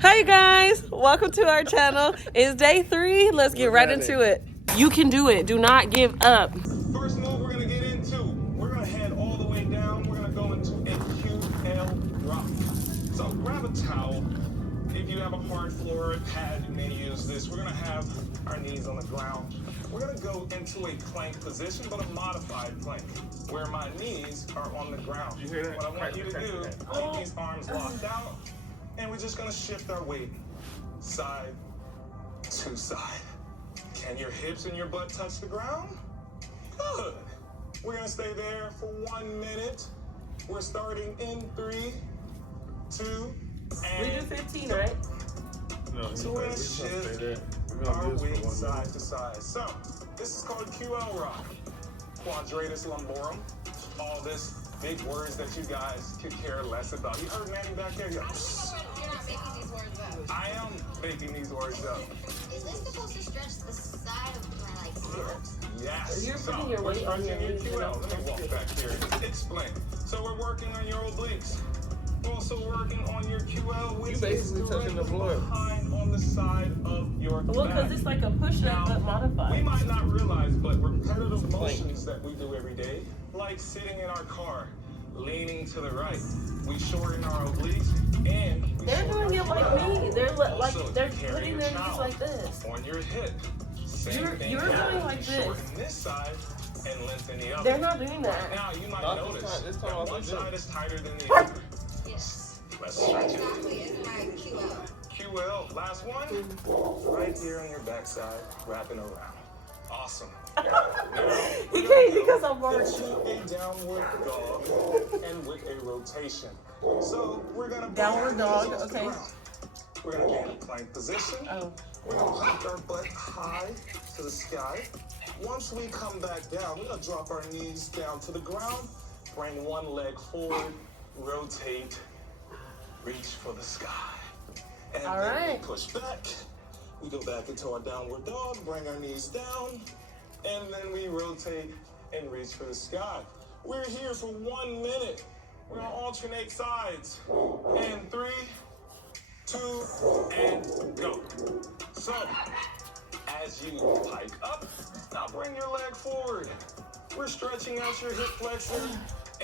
Hi guys, welcome to our channel. It's day 3. Let's get right into it. You can do it. Do not give up. First move we're gonna get into, we're gonna head all the way down. We're gonna go into a QL rock. So grab a towel. If you have a hard floor or a pad, you may use this. We're gonna have our knees on the ground. We're gonna go into a plank position, but a modified plank, where my knees are on the ground. You hear that? What I want you to do, keep these arms locked out, and we're just gonna shift our weight side to side. Can your hips and your butt touch the ground? Good. We're gonna stay there for 1 minute. We're starting in 3, 2, We do and 15, right? No, so we're gonna shift our weight side to side. So this is called QL rock, quadratus lumborum. All this big words that you guys could care less about. You heard Manny back there? You're not making these words up. I am making these words up. Is this supposed to stretch the side of my hips? Yes. You're So, putting your we're weight on your stretching knees, QL. you know. Let me walk back here and explain. So we're working on your obliques. We're also working on your QL, which You basically is touching the directly floor. behind on the side of your Well, back. because it's like a push-up but We modified. might not realize, but repetitive motions that we do every day, like sitting in our car, leaning to the right, we shorten our obliques and we They're shorten doing our it like QL. me. They're Also, like they're carry putting your their knees child like this. on your hip. Same You're thing doing here. like this. Shorten this side and lengthen the other. They're not doing that. Now you might Not this notice side, this that time I one did. side is tighter than the other. Yes. Let's stretch it. Exactly. It's my QL. QL, last one. Right here on your backside, wrapping around. Awesome. He can't because I'm bored. Into a downward dog and with a rotation. So we're gonna bring Downward our knees dog, off the okay. ground. We're gonna get in a plank position. Oh. We're gonna keep our butt high to the sky. Once we come back down, we're gonna drop our knees down to the ground. Bring one leg forward, rotate, reach for the sky. And All then right. we push back. We go back into our downward dog, bring our knees down, and then we rotate and reach for the sky. We're here for 1 minute. We're gonna alternate sides. And 3, 2, and go. So, as you hike up, now bring your leg forward. We're stretching out your hip flexor,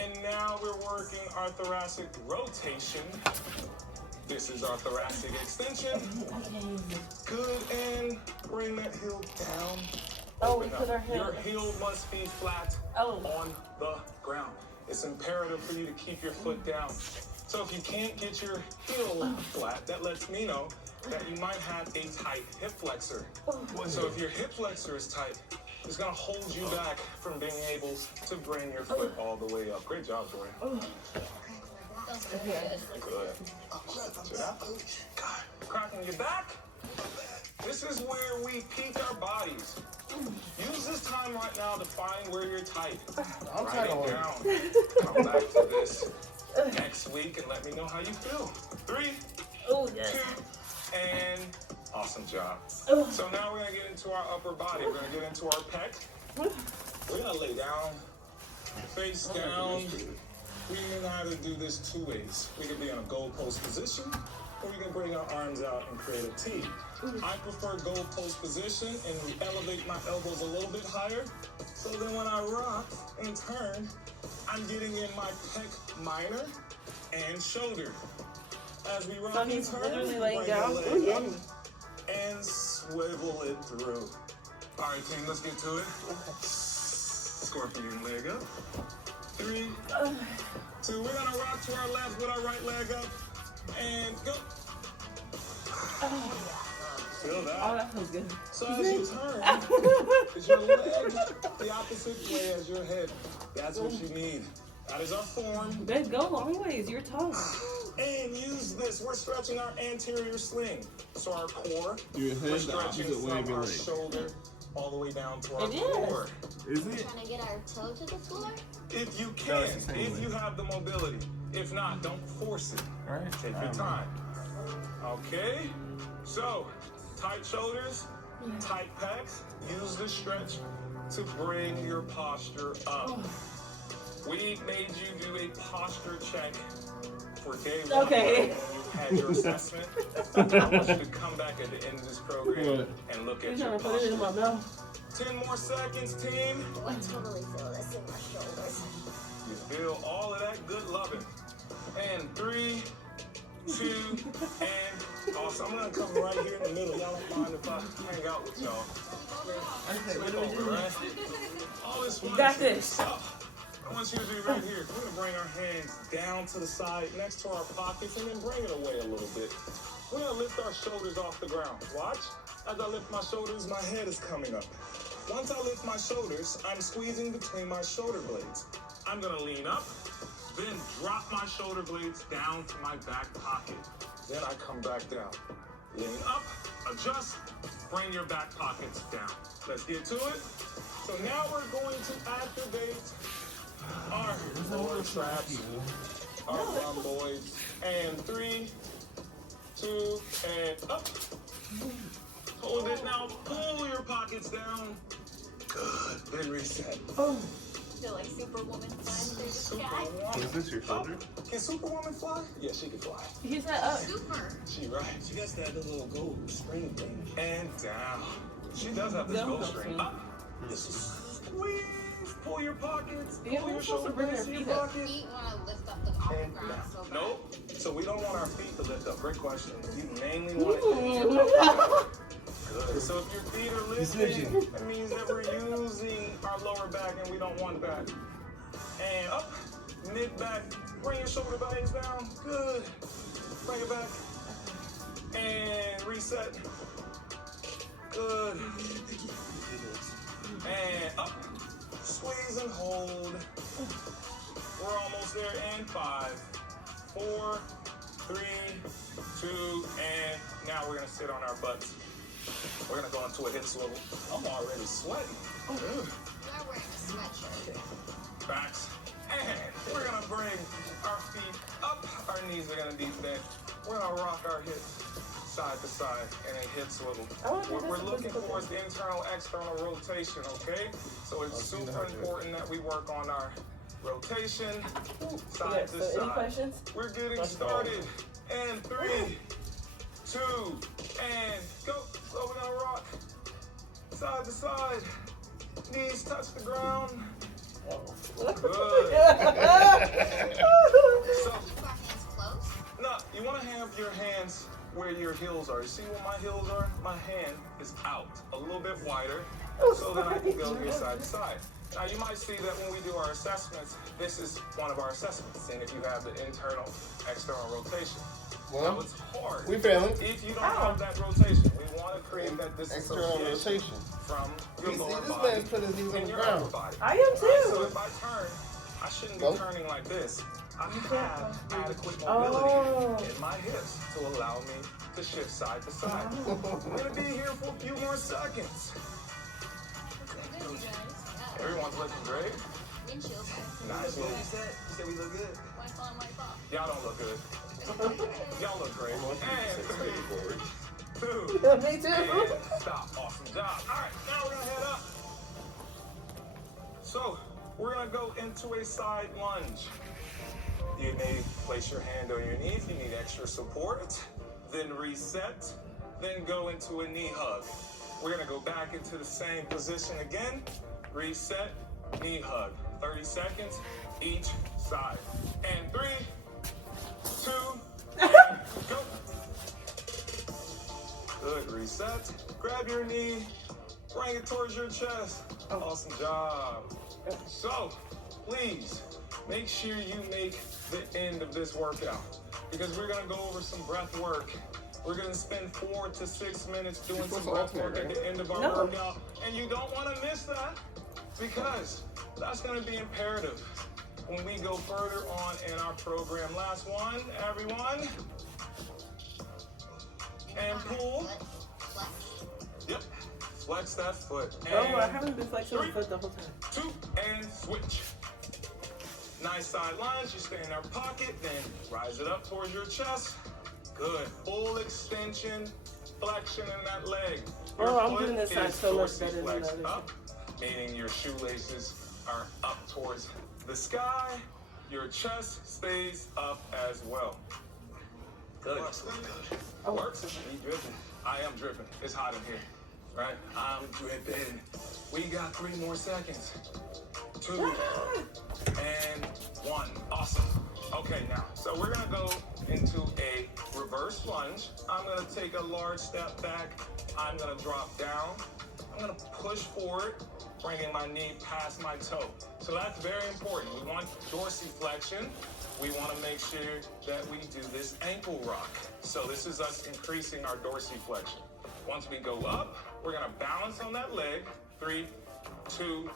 and now we're working our thoracic rotation. This is our thoracic extension. Good, and bring that heel down. Oh, we Open put up. our heel. Your heel must be flat Oh. on the ground. It's imperative for you to keep your foot down. So if you can't get your heel flat, that lets me know that you might have a tight hip flexor. So if your hip flexor is tight, it's gonna hold you back from being able to bring your foot all the way up. Great job, Jordan. Good. Cracking your back. This is where we peak our bodies. Use this time right now to find where you're tight. I'm Write tight it on it. down. Come back to this next week and let me know how you feel. 3, Oh, yes. 2, and awesome job. Oh. So now we're gonna get into our upper body. We're gonna get into our pec. We're gonna lay down, face down. We can either do this 2 ways. We can be in a goalpost position, or we can bring our arms out and create a T. I prefer goalpost position and elevate my elbows a little bit higher. So then when I rock and turn, I'm getting in my pec minor and shoulder. As we rock So and he's turn, literally laying bring your down? leg Ooh, yeah. up and swivel it through. All right, team, let's get to it. Scorpion leg up. 3, 2. We're gonna rock to our left with our right leg up and go. Feel Oh, that? that feels good. So as you turn, is your leg the opposite way as your head? That's what you need. That is our form. Babe, go long ways. You're tall. And use this. We're stretching our anterior sling. So our core, Your we're head the stretching opposite way of from your our leg. shoulder all the way down to our It is. core. Is it? Trying to get our toe to the floor? If you No, can, it's the same if way. you have the mobility. If not, don't force it. All right. Take your time. Okay? So, tight shoulders, tight pecs. Use the stretch to bring your posture up. We made you do a posture check for day 1. Okay. had your assessment. I want you to come back at the end of this program and look at your posture. 10 more seconds, team. I totally feel this in my shoulders. You feel all of that good loving. And 3, 2, and awesome. I'm gonna come right here in the middle. Y'all don't mind if I hang out with y'all. Sleep over, right? All this fun Got shit. this. So, I want you to be right here. We're gonna bring our hands down to the side next to our pockets and then bring it away a little bit. We're gonna lift our shoulders off the ground. Watch. As I lift my shoulders, my head is coming up. Once I lift my shoulders, I'm squeezing between my shoulder blades. I'm gonna lean up, then drop my shoulder blades down to my back pocket. Then I come back down. Lean up, adjust, bring your back pockets down. Let's get to it. So now we're going to activate our lower traps, our rhomboids. And 3, 2, and up. Hold it now, pull your pockets down. Good, then reset. Feel like Superwoman flying through the sky. Superwoman. Is this your shoulder? Can Superwoman fly? Yeah, she can fly. He said up. Super. She right. She got that little gold string thing. And down. She does have this gold string. Up. This is squeeze. Pull your pockets. Yeah, Pull we're your supposed shoulder to bring blades our in your feet up. pocket. Feet want to lift up the ground so bad. Nope. So we don't want our feet to lift up. Great question. You mainly want it. Good. So if your feet are lifting, that means that we're using our lower back and we don't want that. And up, mid back, bring your shoulder blades down. Good. Bring it back. And reset. Good. And up, squeeze and hold. We're almost there. And 5, 4, 3, 2, and now we're gonna sit on our butts. We're gonna go into a hip swivel. I'm already sweating. You're wearing a sweatshirt. Backs. And we're gonna bring our feet up. Our knees are gonna be bent. We're gonna rock our hips side to side in a hip swivel. What we're looking for is the internal, external rotation, okay? So it's super important that we work on our rotation side to Any side. questions? We're getting started. And 3, 2, and go. So we're gonna rock side to side. Knees touch the ground. Good. So, Keep our hands close. no, you want to have your hands where your heels are. You see where my heels are? My hand is out a little bit wider so that I can go here side to side. Now, you might see that when we do our assessments, this is one of our assessments, seeing if you have the internal, external rotation. Now, it's hard. We failing. If you don't have that rotation, we want to create that External disassociation rotation. from your See, lower this body man's putting his knees on and the your ground. upper body. I am So too. if I turn, I shouldn't be Nope. turning like this. I have adequate mobility in my hips to allow me to shift side to side. We're gonna be here for a few more seconds. Looking good, you guys. Yeah. Everyone's looking great. Windshield. Nice. What you said? You said we look good. Wipe on, wipe off. Y'all don't look good. Y'all look great. And 3, 2, Me too. and stop. Awesome job. All right, now we're gonna head up. So we're gonna go into a side lunge. You may place your hand on your knee if you need extra support. Then reset. Then go into a knee hug. We're gonna go back into the same position again. Reset, knee hug. 30 seconds each side. And 3, 2, and go. Good, reset. Grab your knee, bring it towards your chest. Awesome job. So, please, make sure you make the end of this workout because we're gonna go over some breath work. We're gonna spend 4 to 6 minutes doing some breath work at the end of our workout. And you don't wanna miss that because that's gonna be imperative when we go further on in our program. Last one, everyone. And pull. Flex. Yep. Flex that foot. Oh, I And haven't been flexing my foot the whole time. 2, and switch. Nice side lunge. You stay in our pocket, then rise it up towards your chest. Good. Full extension, flexion in that leg. Your Oh, I'm foot doing this side is so much dorsiflexed better than the other. up, meaning your shoelaces are up towards the sky. Your chest stays up as well. Good. Works. You dripping. I am dripping. It's hot in here. Right? I'm dripping. We got 3 more seconds. 2 and 1. Awesome. Okay, now, so we're gonna go into a reverse lunge. I'm gonna take a large step back. I'm gonna drop down. I'm gonna push forward, bringing my knee past my toe. So that's very important. We want dorsiflexion. We want to make sure that we do this ankle rock. So this is us increasing our dorsiflexion. Once we go up, we're gonna balance on that leg. 3, 2,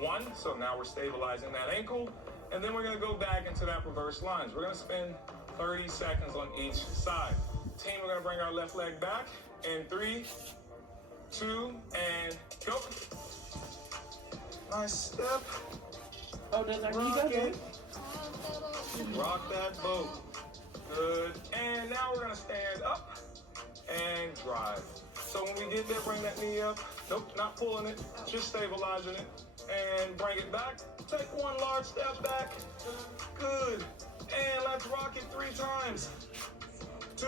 1. So now we're stabilizing that ankle. And then we're gonna go back into that reverse lunge. We're gonna spend 30 seconds on each side. Team, we're gonna bring our left leg back in 3, 2, and go. Nice step. Oh, does our knee Rock go it. Rock that boat. Good. And now we're gonna stand up and drive. So when we get there, bring that knee up. Nope, not pulling it, just stabilizing it. And bring it back. Take 1 large step back. Good. And let's rock it 3 times. 2,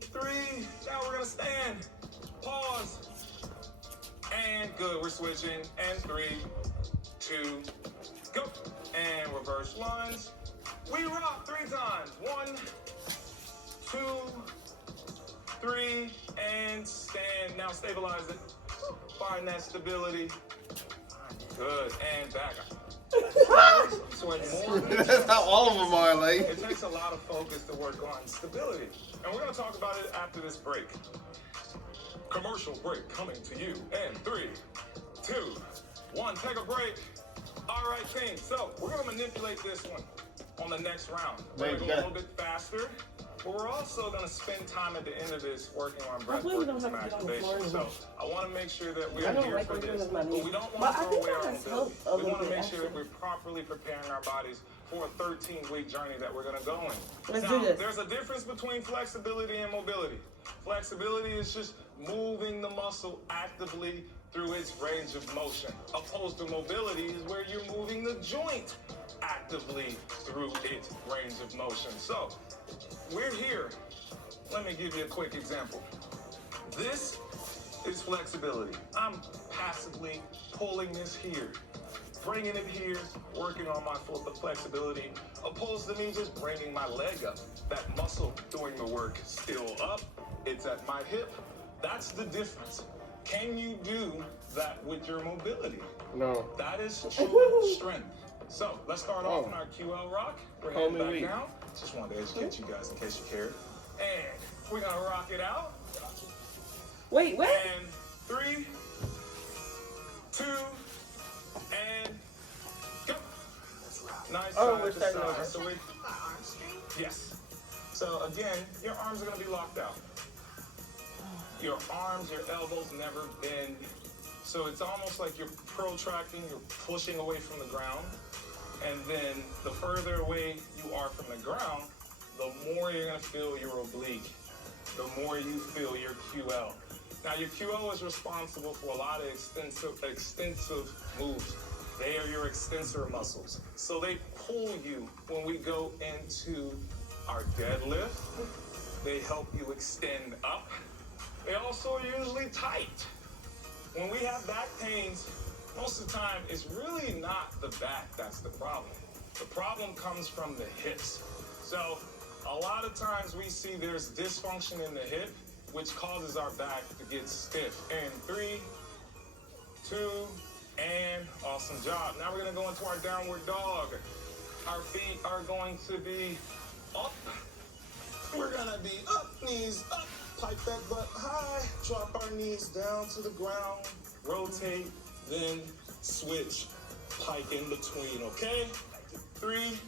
3. Now we're gonna stand. Pause. And good, we're switching. And 3, 2, go. And reverse lunge. We rock 3 times. 1, 2, 3, and stand. Now stabilize it. Find that stability. Good, and back. Sweat more. That's how all of them are, like. It takes a lot of focus to work on stability. And we're gonna talk about it after this break. Commercial break coming to you in 3, 2, 1. Take a break. All right, team. So we're gonna manipulate this one on the next round. We're gonna go a little bit faster, but we're also gonna spend time at the end of this working on breath work and some activation. So I want to make sure that we're here for this, but we don't want to throw away our mobility. We want to make sure that we're properly preparing our bodies for a 13-week journey that we're gonna go in. Let's now, do this. there's a difference between flexibility and mobility. Flexibility is just moving the muscle actively through its range of motion. Opposed to mobility is where you're moving the joint actively through its range of motion. So, we're here. Let me give you a quick example. This is flexibility. I'm passively pulling this here, bringing it here, working on my flexibility, opposed to me just bringing my leg up. That muscle doing the work still up. It's at my hip. That's the difference. Can you do that with your mobility? No. That is true strength. So let's start off on our QL rock. We're heading back down. Just wanted to educate you guys in case you cared. And we're gonna rock it out. Wait, what? And 3, 2, and go. Nice. Oh, side we're to starting side. over. So we, Arm strength? yes. So again, your arms are gonna be locked out. Your arms, your elbows never bend. So it's almost like you're protracting, you're pushing away from the ground. And then the further away you are from the ground, the more you're gonna feel your oblique, the more you feel your QL. Now your QL is responsible for a lot of extensive moves. They are your extensor muscles. So they pull you when we go into our deadlift. They help you extend up. They also are usually tight. When we have back pains, most of the time, it's really not the back that's the problem. The problem comes from the hips. So a lot of times we see there's dysfunction in the hip, which causes our back to get stiff. And 3, 2, and awesome job. Now we're gonna go into our downward dog. Our feet are going to be up. We're gonna be up, knees up. Pike that butt high, drop our knees down to the ground, rotate, then switch, pike in between, okay? 3,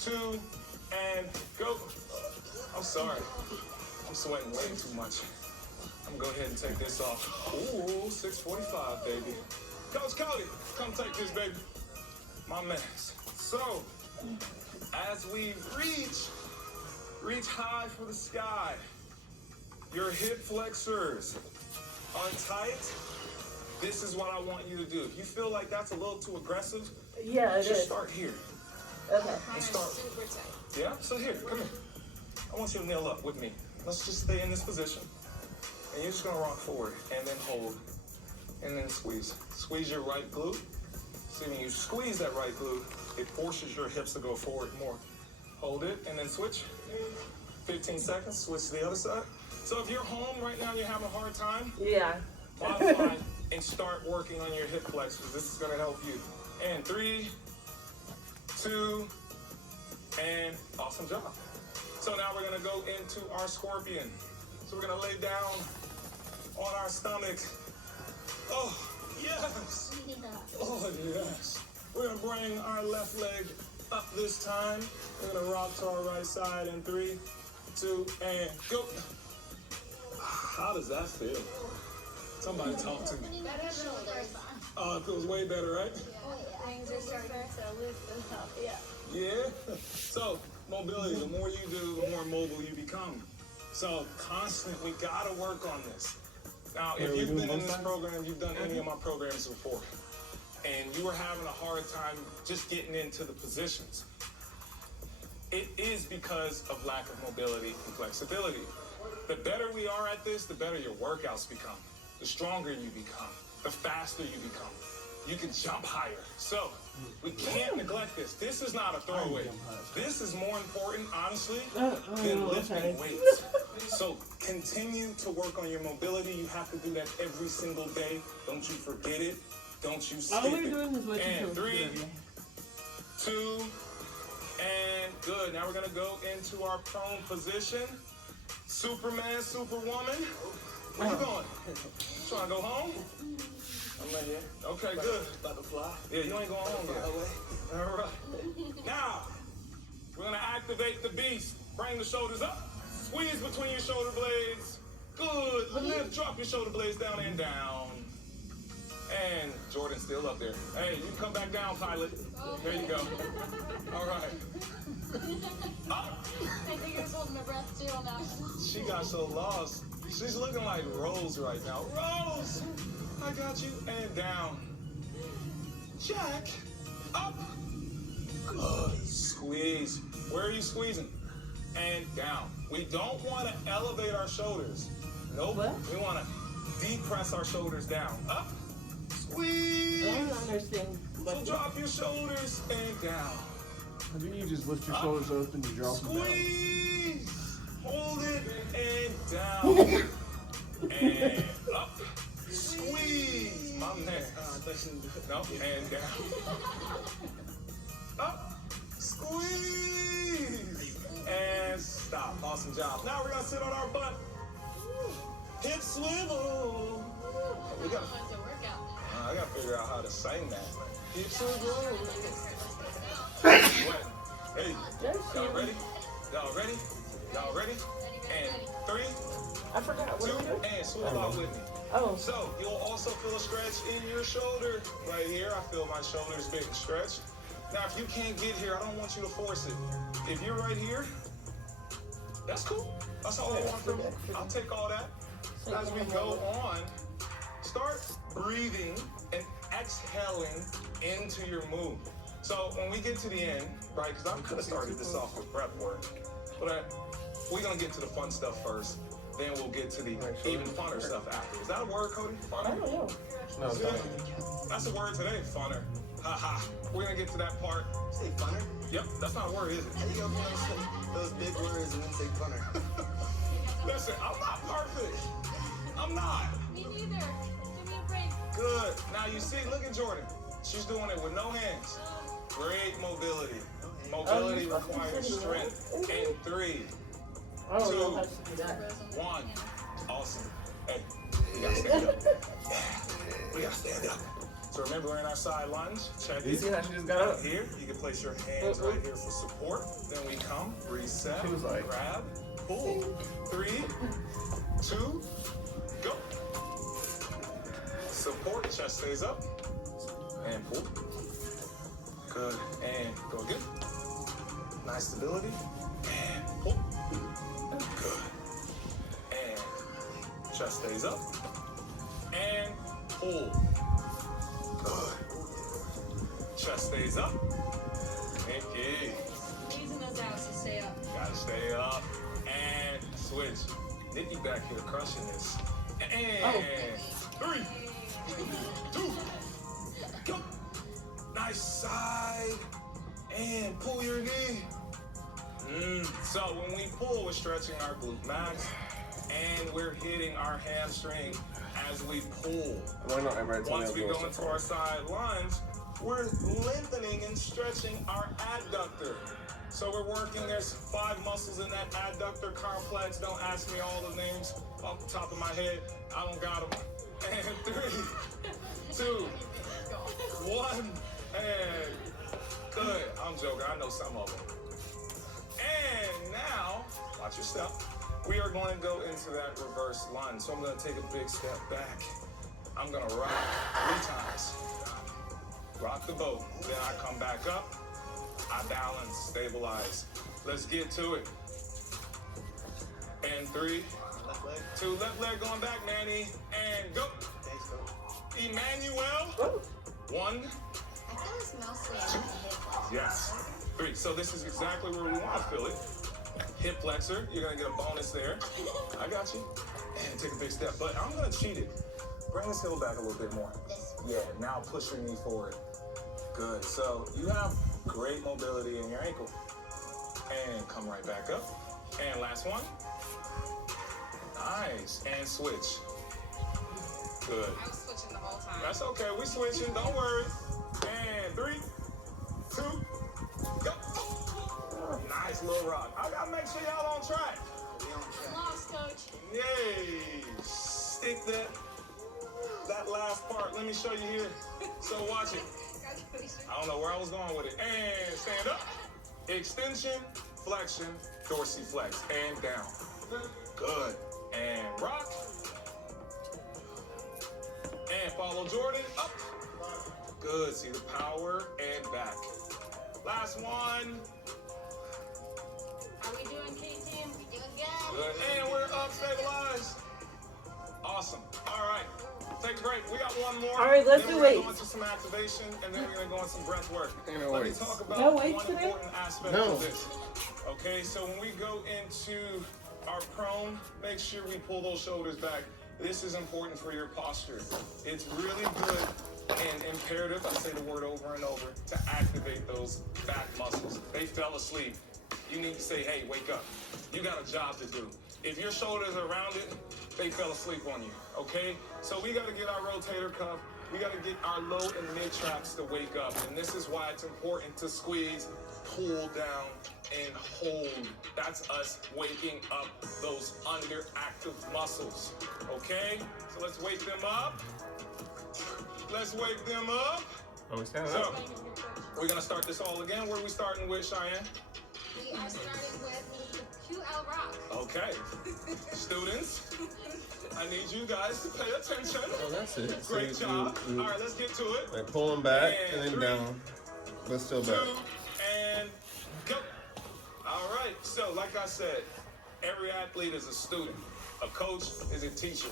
2, and go. I'm sorry, I'm sweating way too much. I'm gonna go ahead and take this off. Ooh, 6:45, baby. Coach Cody, come take this, baby. My man. So, as we reach high for the sky. Your hip flexors are tight. This is what I want you to do. If you feel like that's a little too aggressive, Yeah, it just is. start here. Okay. Mine are start. super tight. Yeah? So here, come here. I want you to kneel up with me. Let's just stay in this position. And you're just gonna rock forward and then hold and then squeeze. Squeeze your right glute. See, when you squeeze that right glute, it forces your hips to go forward more. Hold it and then switch. 15 seconds, switch to the other side. So if you're home right now and you're having a hard time, Yeah. modify and start working on your hip flexors. This is gonna help you. And 3, 2, and awesome job. So now we're gonna go into our scorpion. So we're gonna lay down on our stomach. Oh, yes. Oh, yes. We're gonna bring our left leg up this time. We're gonna rock to our right side in 3, 2, and go. How does that feel? Somebody talk to me. Oh, it feels way better, right? Things are starting to loosen up, yeah. Yeah. So mobility, the more you do, the more mobile you become. So constantly, we gotta work on this. Now, if you've been in this program, you've done any of my programs before, and you were having a hard time just getting into the positions, it is because of lack of mobility and flexibility. The better we are at this, the better your workouts become. The stronger you become, the faster you become. You can jump higher. So we can't neglect this. This is not a throwaway. This is more important, honestly, than lifting weights. So continue to work on your mobility. You have to do that every single day. Don't you forget it. Don't you skip All we're it. doing is what you And do. 3, 2, and good. Now we're gonna go into our prone position. Superman, Superwoman. Where you going? Trying to go home? I'm right here. Okay, good. About to fly. Yeah, you ain't going home yet. All right. Now, we're gonna activate the beast. Bring the shoulders up. Squeeze between your shoulder blades. Good. Lift, drop your shoulder blades down and down. And Jordan's still up there. Hey, you can come back down, pilot. There you go. All right. Up. I think you're holding my breath too on that one. She got so lost. She's looking like Rose right now. Rose! I got you. And down. Jack. Up. Good. Squeeze. Where are you squeezing? And down. We don't want to elevate our shoulders. Nope. What? We want to depress our shoulders down. Up. Squeeze. I don't understand. So drop your shoulders and down. I think you just lift your shoulders up and you drop them down. Squeeze. Hold it and down. And up. Squeeze. My man. No, and down. Up. Squeeze. And stop. Awesome job. Now we're going to sit on our butt. Hip swivel. We got. It's a workout. I got to figure out how to sing that. Hip swivel. Hey, y'all ready? Y'all ready? Y'all ready? And 3, I forgot. What 2, are we doing? and swivel out with me. Oh. So you'll also feel a stretch in your shoulder. Right here, I feel my shoulders being stretched. Now, if you can't get here, I don't want you to force it. If you're right here, that's cool. That's all I want from you. I'll take all that. As we go on, start breathing and exhaling into your move. So when we get to the end, right, because I could have started this off with breath work, but we're going to get to the fun stuff first. Then we'll get to the even funner stuff after. Is that a word, Cody? I Funner? don't know. No, it's Yeah. not. That's a word today, funner. Haha. We're going to get to that part. Say funner. Yep, that's not a word, is it? How do you open those big words and then say funner? Listen, I'm not perfect. I'm not. Me neither. Give me a break. Good. Now you see, look at Jordan. She's doing it with no hands. Great mobility. Mobility you're fucking requires sitting, right? strength. And 3, I don't know 2, how to do that. 1. Awesome. Hey, we gotta stand up. Yeah, we gotta stand up. So remember, we're in our side lunge. Check You it. see how she just got up? Here, you can place your hands right here for support. Then we come, reset, She was like- grab, pull. 3, 2, go. Support, chest stays up. And pull. Good. And go again. Nice stability. And pull. Good. And chest stays up. And pull. Good. Chest stays up. Okay. Squeezing those out to stay up. Gotta stay up. switch. Nikki back here crushing this. And 3, 2, go. Nice side. And pull your knee. So when we pull, we're stretching our glute max. And we're hitting our hamstring as we pull. Once we go into our side lunge, we're lengthening and stretching our adductor. So we're working, there's 5 muscles in that adductor complex. Don't ask me all the names off the top of my head. I don't got them. And 3, 2, 1, and good. I'm joking, I know some of them. And now, watch your step. We are going to go into that reverse lunge. So I'm going to take a big step back. I'm going to rock 3 times. Rock the boat. Then I come back up. I balance, stabilize. Let's get to it. And 3, 2, left leg going back, Manny. And go. Thanks, Coach. Emmanuel. 1. I feel it's mostly at the hip flexor. Yes. 3. So this is exactly where we want to feel it. Hip flexor. You're going to get a bonus there. I got you. And take a big step. But I'm going to cheat it. Bring this heel back a little bit more. This Yeah, now push your knee forward. Good. So you have great mobility in your ankle. And come right back up. And last one. Nice. And switch. Good. I was switching the whole time. That's okay. We switching. Don't worry. And 3, 2, go. Nice little rock. I gotta make sure y'all on track. We on track. lost, Coach. Yay. Stick that last part. Let me show you here. So watch it. I don't know where I was going with it. And stand up. Extension, flexion, dorsiflex, and down. Good. And rock. And follow Jordan up. Good. See the power and back. Last one. How we doing, KT? We doing good. Good. And we're up, stabilized. Awesome. All right. Take a break. We got one more. All right, let's then do we're gonna weights. go into some activation, and then we're going to go into some breath work. Ain't no Let me weights. talk about No weights one today? important aspect No. of this. Okay, so when we go into our prone, make sure we pull those shoulders back. This is important for your posture. It's really good and imperative, I say the word over and over, to activate those back muscles. They fell asleep. You need to say, hey, wake up. You got a job to do. If your shoulders are rounded, they fell asleep on you, okay? So we gotta get our rotator cuff. We gotta get our low and mid traps to wake up. And this is why it's important to squeeze, pull down, and hold. That's us waking up those underactive muscles, okay? So let's wake them up. Let's wake them up. Oh, we stand So, up. we're gonna start this all again. Where are we starting with, Cheyenne? We are starting with QL Rock. Okay. Students, I need you guys to pay attention. Oh, that's it. So Great job. All right, let's get to it. Like pull them back And and then 3, down, but still 2, back. and go. All right, so like I said, every athlete is a student. A coach is a teacher.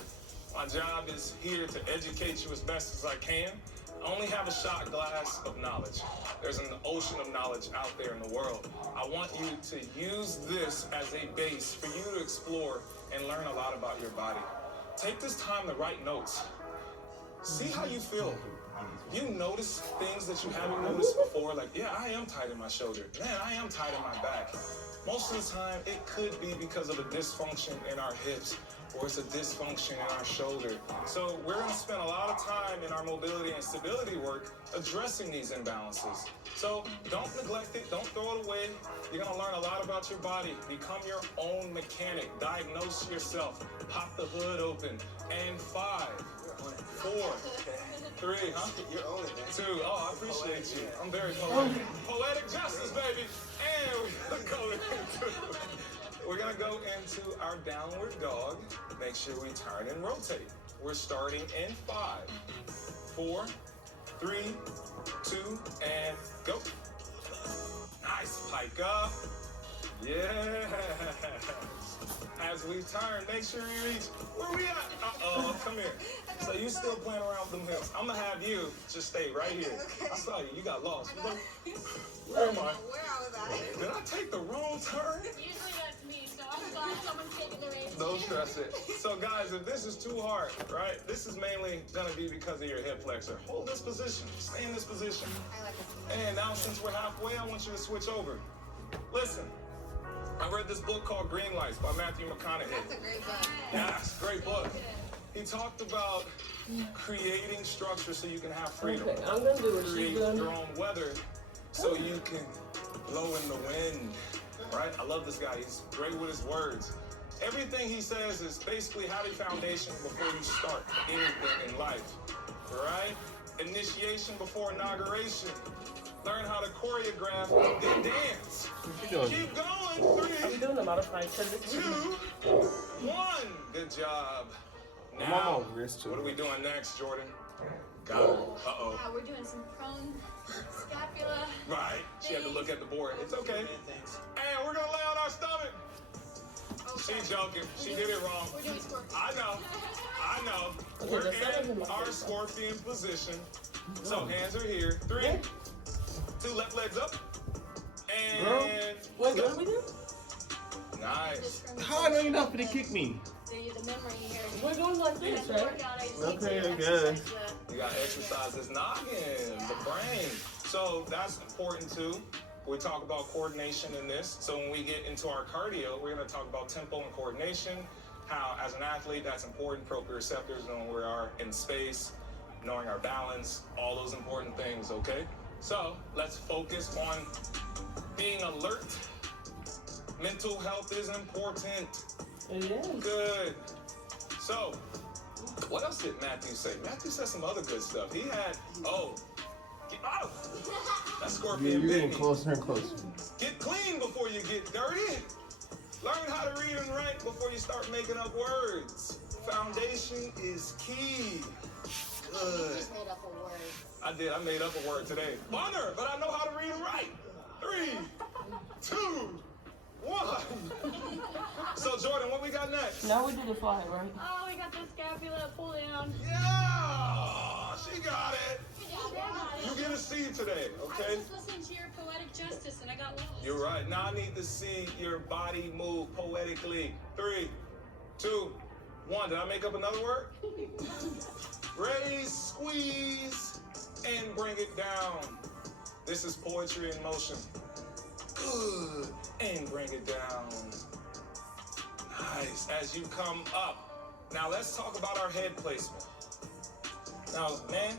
My job is here to educate you as best as I can. I only have a shot glass of knowledge. There's an ocean of knowledge out there in the world. I want you to use this as a base for you to explore and learn a lot about your body. Take this time to write notes. See how you feel. You notice things that you haven't noticed before, like, yeah, I am tight in my shoulder. Man, I am tight in my back. Most of the time, it could be because of a dysfunction in our hips, or it's a dysfunction in our shoulder. So we're gonna spend a lot of time in our mobility and stability work addressing these imbalances. So don't neglect it, don't throw it away. You're gonna learn a lot about your body. Become your own mechanic, diagnose yourself, pop the hood open. And 5, 4, 3, huh? You're on it, man. 2, oh, I appreciate you. I'm very poetic. Poetic justice, baby. And we're gonna go into our downward dog. Make sure we turn and rotate. We're starting in 5, 4, 3, 2, and go. Nice, pike up. Yeah. As we turn, make sure you reach. Where we at? Uh-oh, come here. So you still playing around with them hips. I'm gonna have you just stay right here. I saw you. You got lost. Where am I? Where I was at. Did I take the wrong turn? Usually that's me, so I'm glad someone's taking the reins. Don't stress it. So guys, if this is too hard, right, this is mainly gonna be because of your hip flexor. Hold this position, stay in this position. I like this. And now since we're halfway, I want you to switch over. Listen, I read this book called Green Lights by Matthew McConaughey. That's a great book. Yes, great book. He talked about creating structure so you can have freedom. Okay, I'm gonna do it. Create She's done. your own weather so you can blow in the wind. Right? I love this guy. He's great with his words. Everything he says is basically have a foundation before you start anything in life. Right? Initiation before inauguration. Learn how to choreograph a good dance. What you doing? Keep going. I'm 3, doing a modified because it's 2, 1. Good job. I'm Now, on wrist too. what are we doing next, Jordan? Got it. Uh-oh. Wow, we're doing some prone scapula. Right. She had to look at the board. It's okay. Thanks. And we're gonna lay on our stomach. Oh, She's joking. She did it wrong. We're doing squirt. I know. I know. Okay, We're the seven's in in my our face. scorpion position. So hands are here. 3, 2, left legs up. And Wait, what do we do? nice. How I know you're not gonna kick me? The memory here. We're doing like this, right? Okay, I guess. You gotta exercise this noggin, the brain. So that's important too. We talk about coordination in this. So when we get into our cardio, we're gonna talk about tempo and coordination. How, as an athlete, that's important. Proprioceptors, knowing where we are in space, knowing our balance, all those important things, okay? So let's focus on being alert. Mental health is important. It is. Good. So, what else did Matthew say? Matthew said some other good stuff. He had, get out. That's Yeah, scorpion you're getting baby. closer and closer. Get clean before you get dirty. Learn how to read and write before you start making up words. Foundation is key. You Good. just made up a word. I did. I made up a word today. Bunner, but I know how to read and write. 3, 2, 1. So, Jordan, what we got next? Now we do the fly, right? Oh, we got the scapula pull down. Yeah, she got it. You get a C today, I okay? was just listening to your poetic justice and I got lost. You're right. Now I need to see your body move poetically. 3, 2, 1. Did I make up another word? Raise, squeeze, and bring it down. This is poetry in motion. Good. And bring it down. Nice. As you come up. Now let's talk about our head placement. Now, man,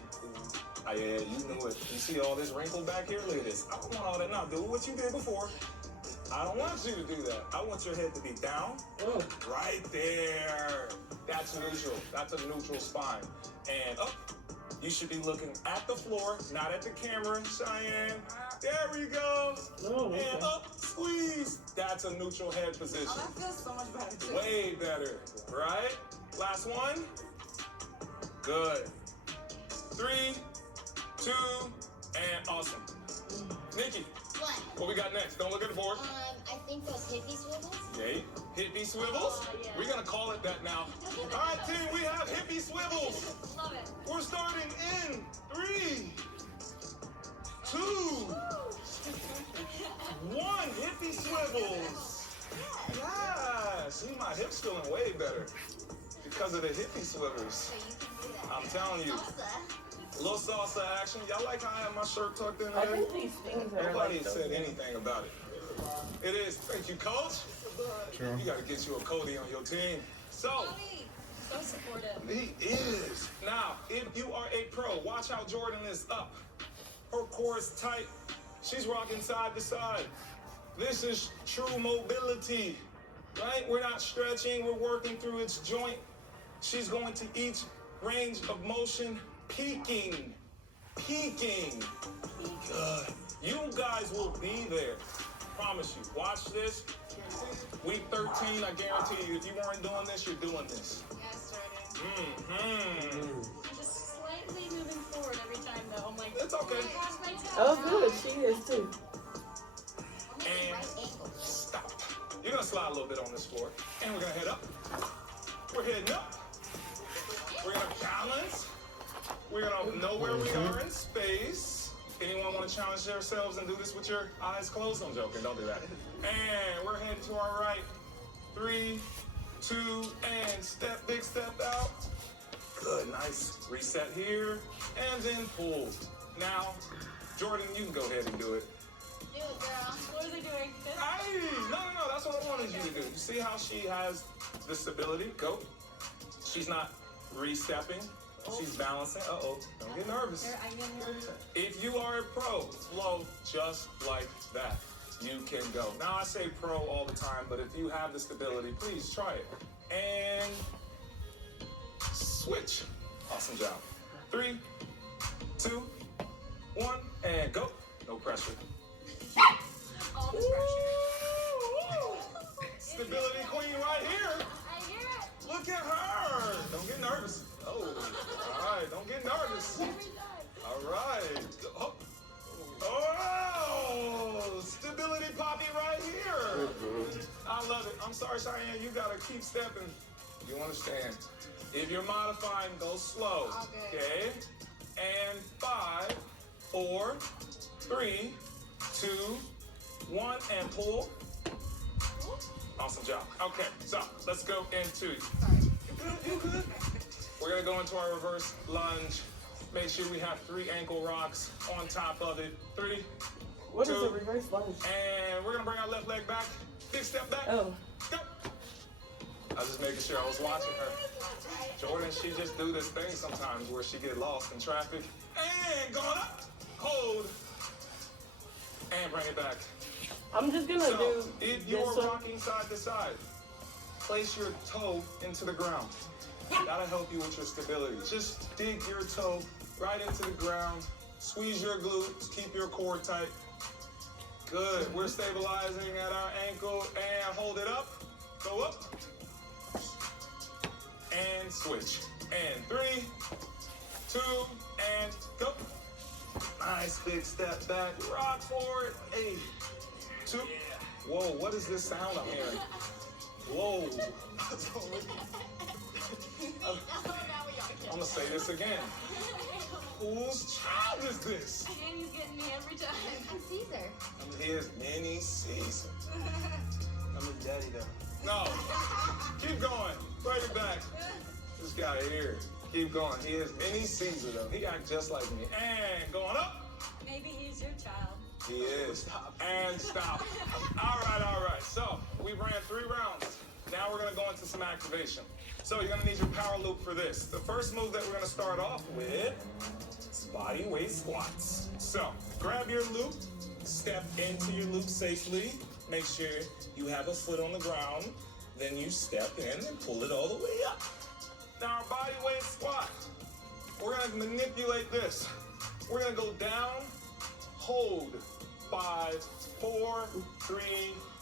yeah, you knew it. You see all this wrinkle back here? Look at this. I don't want all that. Now, do what you did before. I don't want you to do that. I want your head to be down. Right there. That's neutral. That's a neutral spine. And up. You should be looking at the floor, not at the camera, Cheyenne. There we go. Oh, okay. And up, squeeze. That's a neutral head position. Oh, that feels so much better too. Way better, right? Last one. Good. 3, 2, and awesome. Nikki, What? what we got next? Don't look at the board. I think those hippie swivels. Yay. Hippie swivels. Yeah. We're gonna call it that now. All right, team, we have hippie swivels. Love it. We're starting in 3, 2, 1. Hippie swivels. Yeah. See, my hips feeling way better because of the hippie swivels. So you can do that. I'm telling you. Salsa. A little salsa action. Y'all like how I have my shirt tucked in I there? think these things are Nobody like said those. anything about it. It is. Thank you, Coach. True. You got to get you a Cody on your team. So, Mommy, so supportive. he is. Now, if you are a pro, watch how Jordan is up. Her core is tight. She's rocking side to side. This is true mobility, right? We're not stretching. We're working through its joint. She's going to each range of motion, peaking. Peaking. Good. You guys will be there. Promise you. Watch this. Week 13, I guarantee you, if you weren't doing this, you're doing this. Yeah, I started. Mm-hmm. I'm just slightly moving forward every time though. I'm like, It's okay. past my toe. Oh, good. She is too. I'm making And right angle. stop. You're gonna slide a little bit on this floor. And we're gonna head up. We're heading up. We're gonna balance. We're gonna know where we are in space. Anyone want to challenge themselves and do this with your eyes closed? I'm joking, don't do that. And we're heading to our right. 3, 2, and step, big step out. Good, nice. Reset here, and then pull. Now, Jordan, you can go ahead and do it. Do it, girl. What are they doing? Hey, no, that's what I wanted you to do. You see how she has the stability? Go. She's not re-stepping. She's balancing. Uh-oh, don't get nervous. If you are a pro, flow just like that. You can go. Now, I say pro all the time, but if you have the stability, please try it. And switch. Awesome job. 3, 2, 1, and go. No pressure. All the pressure. Stability queen right here. I hear it. Look at her. Don't get nervous. Oh, all right. Don't get nervous. All right. Oh, oh, stability poppy right here. I love it. I'm sorry, Cheyenne. You got to keep stepping. You understand. If you're modifying, go slow. Okay? And 5, 4, 3, 2, 1, and pull. Awesome job. Okay, so let's go into. You good? We're gonna go into our reverse lunge. Make sure we have 3 ankle rocks on top of it. 3, What 2, is a reverse lunge? and we're gonna bring our left leg back. Big step back. Oh. Go. I was just making sure I was watching her. Jordan, she just do this thing sometimes where she get lost in traffic. And going up, hold, and bring it back. I'm just gonna So, do if you're this one. rocking side to side, place your toe into the ground. That'll help you with your stability. Just dig your toe right into the ground. Squeeze your glutes. Keep your core tight. Good. We're stabilizing at our ankle and hold it up. Go up. And switch. And 3, 2, and go. Nice big step back. Rock forward. 8, 2. Whoa, what is this sound I'm hearing? Whoa. I'm gonna say this again. Whose child is this? Danny's getting me every time. I'm Caesar. I'm his mini Caesar. I'm his daddy though. No. Keep going. Bring it back. This guy here. Keep going. He is mini Caesar though. He acts just like me. And going up. Maybe he's your child. He is. And stop. All right. So we ran 3 rounds. Now we're gonna go into some activation. So you're gonna need your power loop for this. The first move that we're gonna start off with is body weight squats. So grab your loop, step into your loop safely. Make sure you have a foot on the ground. Then you step in and pull it all the way up. Now our body weight squat. We're gonna manipulate this. We're gonna go down, hold, 5, 4, 3,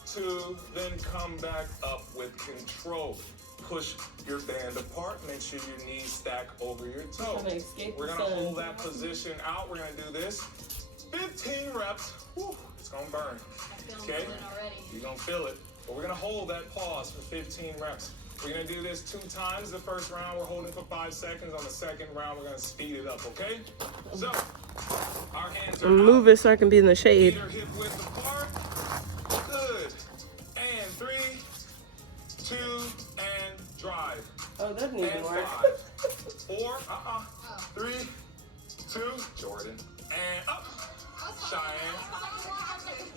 2, then come back up with control. Push your band apart. Make sure your knees stack over your toe. Trying to escape We're the gonna sun. hold that position out. We're gonna do this 15 reps. Whew, it's gonna burn. Okay? Feeling already. You're gonna feel it. But we're gonna hold that pause for 15 reps. We're gonna do this 2 times. The first round, we're holding for 5 seconds. On the second round, we're gonna speed it up, okay? So, our hands are Move it so I can be in the shade. Feet are hip width apart. Good. And 3, 2, and drive. Oh, that needs And more. 5, 4, 3, 2, Jordan, and up. Cheyenne,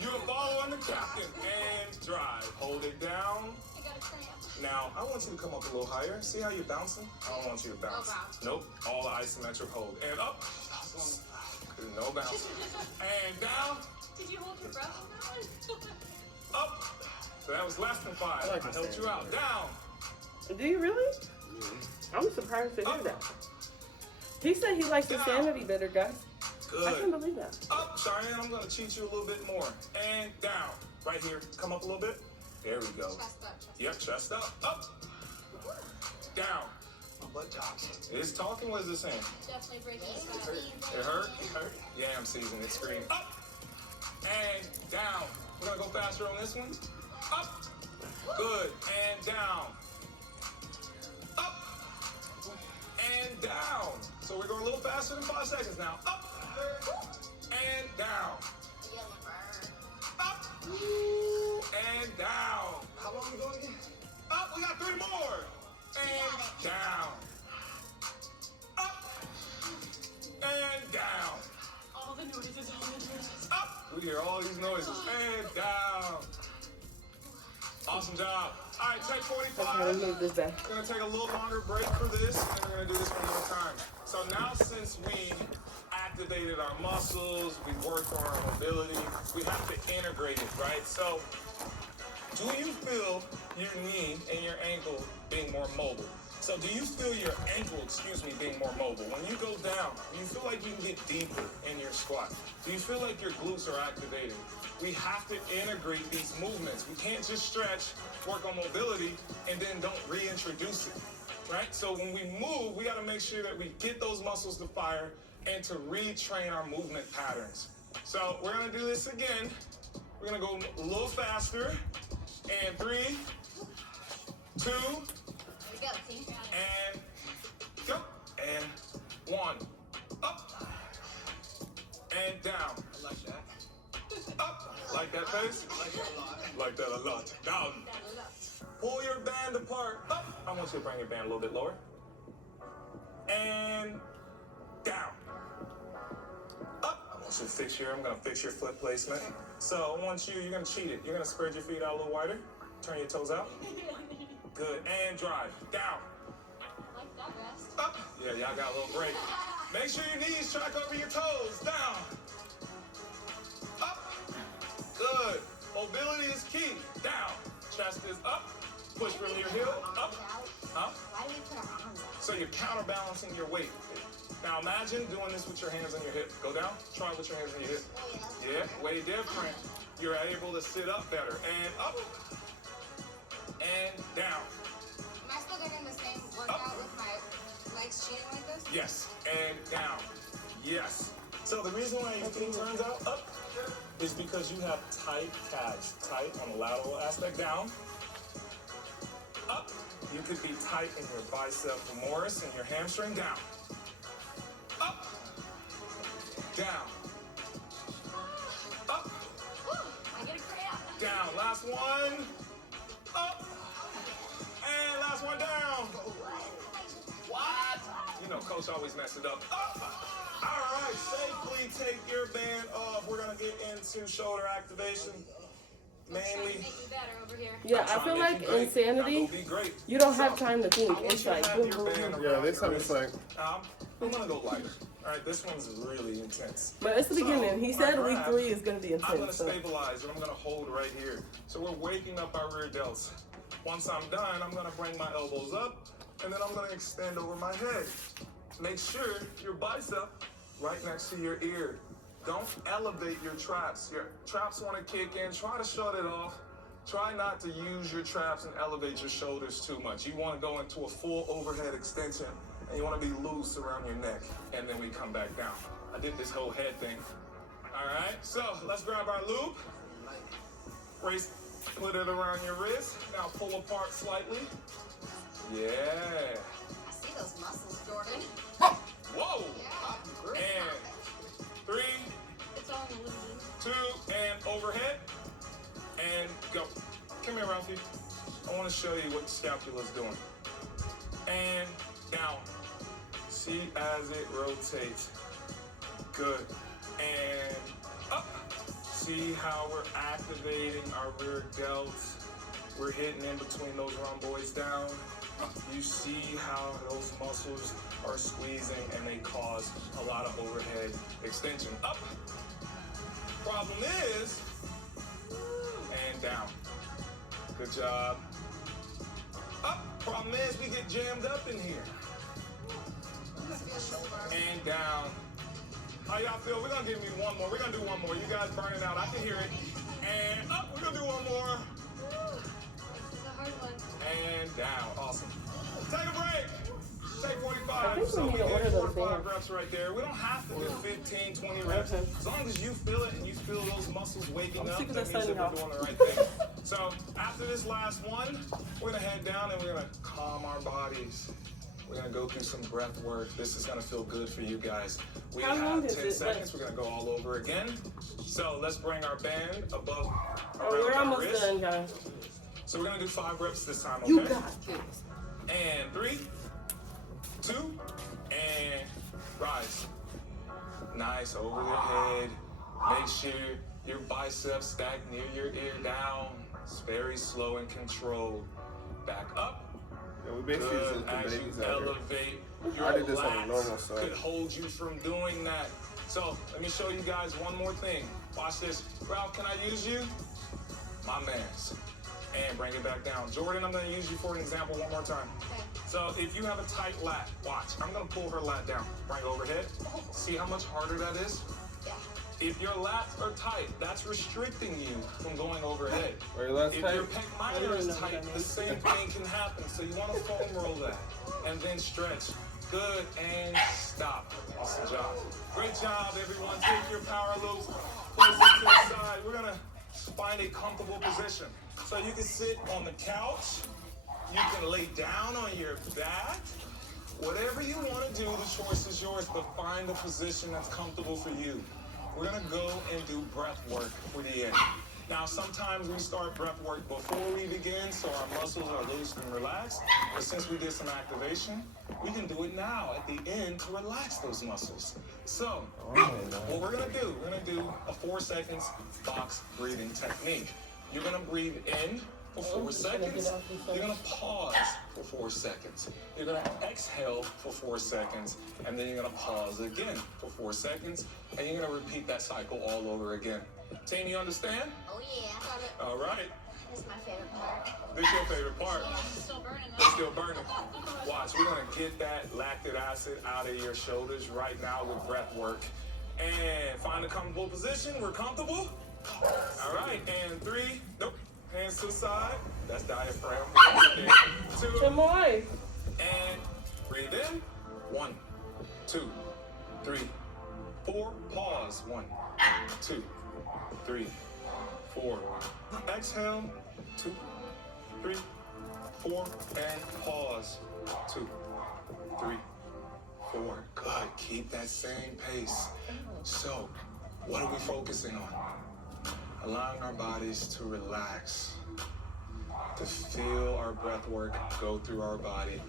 you're following the captain, and drive. Hold it down. I got a cramp. Now, I want you to come up a little higher. See how you're bouncing? I don't want you to bounce. Nope. All the isometric hold. And up. No bounce. And down. Did you hold your breath on that one? Up. So that was less than 5. I helped you out. Down. Do you really? I'm surprised to hear that. He said he likes the sanity better, guys. I can't Good. believe that. Up, Cheyenne. I'm going to cheat you a little bit more. And down. Right here. Come up a little bit. There we go. Chest up, chest Yep, chest up. Up. Down. My butt talking. It's talking. What is it saying? Definitely breaking the sweat. It hurt? It hurt? Yeah, I'm seasoning it. Scream. Up. And down. We're going to go faster on this one. Up. Good. And down. Up. And down. So we're going a little faster than 5 seconds now. Up. and down. Up and down. How long we going again? Up, we got 3 more. And down. Up and down. All the noises, all the noises. Up. We hear all these noises. And down. Awesome job. All right, take 45. Okay, let's move this back. We're gonna take a little longer break for this, and we're gonna do this one more time. So now, since we activated our muscles, we worked on our mobility, we have to integrate it, right? So, do you feel your knee and your ankle being more mobile? So do you feel your ankle, being more mobile? When you go down, do you feel like you can get deeper in your squat? Do you feel like your glutes are activated? We have to integrate these movements. We can't just stretch, work on mobility, and then don't reintroduce it, right? So when we move, we gotta make sure that we get those muscles to fire and to retrain our movement patterns. So we're gonna do this again. We're gonna go a little faster. And 3, 2, and go. And 1. Up. And down. I like that. Up. Like that pace? I like that a lot. Like that a lot. Down. Pull your band apart. Up. I want you to bring your band a little bit lower. And down. Up. I want you to I'm going to fix your foot placement. So I want you're going to cheat it. You're going to spread your feet out a little wider. Turn your toes out. Good. And drive. Down. Up. Yeah, y'all got a little break. Make sure your knees track over your toes. Down. Up. Good. Mobility is key. Down. Chest is up. Push from your heel. Up. Huh? Why do we put our arms up? So you're counterbalancing your weight. Now imagine doing this with your hands on your hip. Go down. Try with your hands on your hip. Yeah, way different. You're able to sit up better. And up. And down. Am I still getting the same workout with my legs cheating like this? Yes. And down. Yes. So the reason why your thing turns out up is because you have tight calves. Tight on the lateral aspect. Down. Up. You could be tight in your bicep femoris and your hamstring. Down. Up. Down. Up. I get a cramp. Down. Last one. Up. And last one down. What? You know, coach always messed it up. Up. All right, safely take your band off. We're going to get into shoulder activation. Mainly. Make me better over here. Yeah, I feel like insanity, Be great. you don't have time to think. I want It's you to like, have boom, your boom, band boom. Yeah, around this your time it's wrist. like, I'm going to go lighter. All right, this one's really intense. But it's the beginning. He said week grab, 3 is going to be I'm going to intense. So. stabilize and I'm going to hold right here. So we're waking up our rear delts. Once I'm done, I'm going to bring my elbows up and then I'm going to extend over my head. Make sure your bicep right next to your ear. Don't elevate your traps. Your traps want to kick in. Try to shut it off. Try not to use your traps and elevate your shoulders too much. You want to go into a full overhead extension and you want to be loose around your neck. And then we come back down. I did this whole head thing. All right, so let's grab our loop. Brace, put it around your wrist. Now pull apart slightly. Yeah. I see those muscles, Jordan. Whoa. Yeah. And 3, It's all in the illusion. 2, and overhead. And go. Come here, Ralphie. I want to show you what the scapula is doing. And down. See as it rotates. Good. And up. See how we're activating our rear delts. We're hitting in between those rhomboids down. You see how those muscles are squeezing and they cause a lot of overhead extension. Up. Problem is, and down. Good job. Up. Problem is, we get jammed up in here. And down. How y'all feel? We're gonna give me one more. We're gonna do one more. You guys burning out. I can hear it. And up. We're gonna do one more. This is a hard one. And down. Awesome. Take a break. Take 45. I think we So need we to did order those 45 bands. reps right there. We don't have to do 15, 20 reps. Okay. As long as you feel it and you feel those muscles waking I'm up, sick of that this means that anyhow. we're doing the right thing. So after this last one, we're gonna head down and we're gonna calm our bodies. We're gonna go through some breath work. This is gonna feel good for you guys. We How long have is 10 it seconds. We're gonna go all over again. So let's bring our band above Oh, around we're our almost wrist. done, guys. So we're gonna do 5 reps this time, okay? You got this. And 3, 2, and rise. Nice, over the head. Make sure your biceps stack near your ear down. It's very slow and controlled. Back up. Yeah, we basically Good. just the As you babies out here. elevate, I your did this on the normal lats side. could hold you from doing that. So let me show you guys one more thing. Watch this. Ralph, can I use you? My man's. And bring it back down. Jordan, I'm gonna use you for an example one more time. Okay. So if you have a tight lat, watch. I'm gonna pull her lat down. Bring it overhead. See how much harder that is? Yeah. If your lats are tight, that's restricting you from going overhead. Are your lats If tight? your pec minor is tight, the same thing can happen. So you want to foam roll that and then stretch. Good, and stop. Awesome job. Great job, everyone. Take your power loops, place it to the side. We're gonna find a comfortable position. So you can sit on the couch. You can lay down on your back. Whatever you want to do, the choice is yours, but find a position that's comfortable for you. We're gonna go and do breath work for the end. Now, sometimes we start breath work before we begin, so our muscles are loose and relaxed. But since we did some activation, we can do it now at the end to relax those muscles. So, what we're gonna do, we're gonna do a 4 seconds box breathing technique. You're gonna breathe in for 4 seconds. You're gonna pause for 4 seconds. You're gonna exhale for 4 seconds, and then you're gonna pause again for 4 seconds, and you're gonna repeat that cycle all over again. Team, you understand? Oh yeah. Got it. All right. This is my favorite part. This is your favorite part. Yeah, it's still burning It's though. still burning. Watch, we're gonna get that lactic acid out of your shoulders right now with breath work. And find a comfortable position. We're comfortable. All right, and 3, nope, hands to the side. That's diaphragm. 2, Chamoy. and breathe in. 1, 2, 3, 4. Pause. 1, 2, 3, 4. Exhale. 2, 3, 4, and pause. 2, 3, 4. Good. Keep that same pace. So, what are we focusing on? Allowing our bodies to relax, to feel our breath work go through our body.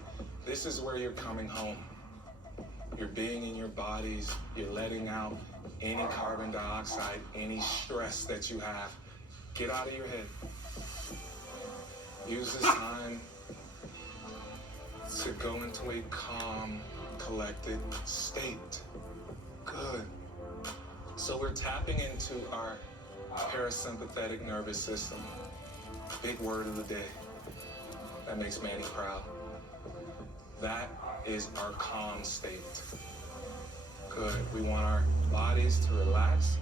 This is where you're coming home. You're being in your bodies. You're letting out any carbon dioxide, any stress that you have. Get out of your head. Use this time to go into a calm, collected state. Good. So we're tapping into our parasympathetic nervous system. Big word of the day. That makes Manny proud. That is our calm state. Good. We want our bodies to relax.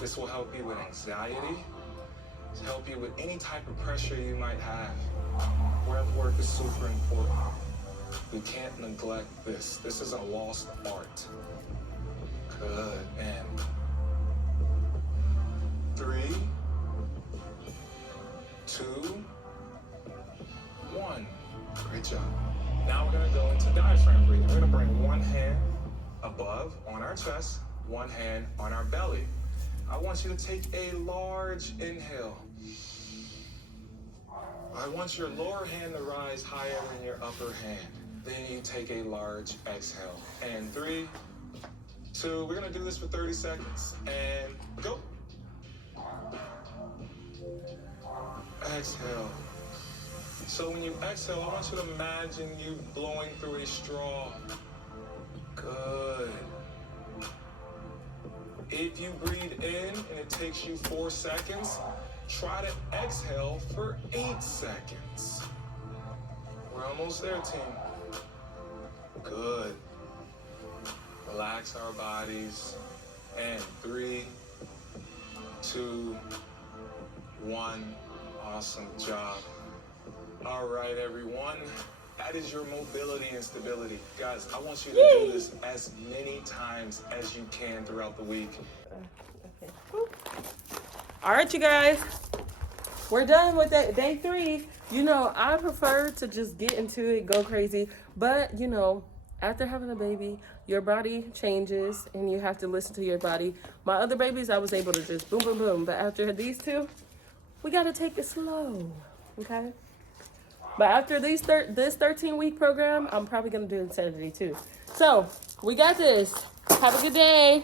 This will help you with anxiety. To help you with any type of pressure you might have. Breath work is super important. We can't neglect this. This is a lost art. Good. And 3, 2, 1. Great job. Now we're gonna go into diaphragm breathing. We're gonna bring one hand above on our chest, one hand on our belly. I want you to take a large inhale. I want your lower hand to rise higher than your upper hand. Then you take a large exhale. And 3, 2, we're gonna do this for 30 seconds. And go. Exhale. So when you exhale, I want you to imagine you blowing through a straw. Good. If you breathe in and it takes you 4 seconds, try to exhale for 8 seconds. We're almost there, team. Good. Relax our bodies. And 3, 2, 1. Awesome job. All right, everyone. That is your mobility and stability. Guys, I want you to do this as many times as you can throughout the week. Okay. All right, you guys. We're done with that day 3. You know, I prefer to just get into it, go crazy. But, you know, after having a baby, your body changes and you have to listen to your body. My other babies, I was able to just boom, boom, boom. But after these two, we got to take it slow. Okay? But after this 13-week program, I'm probably going to do Insanity too. So, we got this. Have a good day.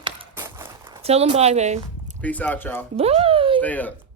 Tell them bye, babe. Peace out, y'all. Bye. Stay up.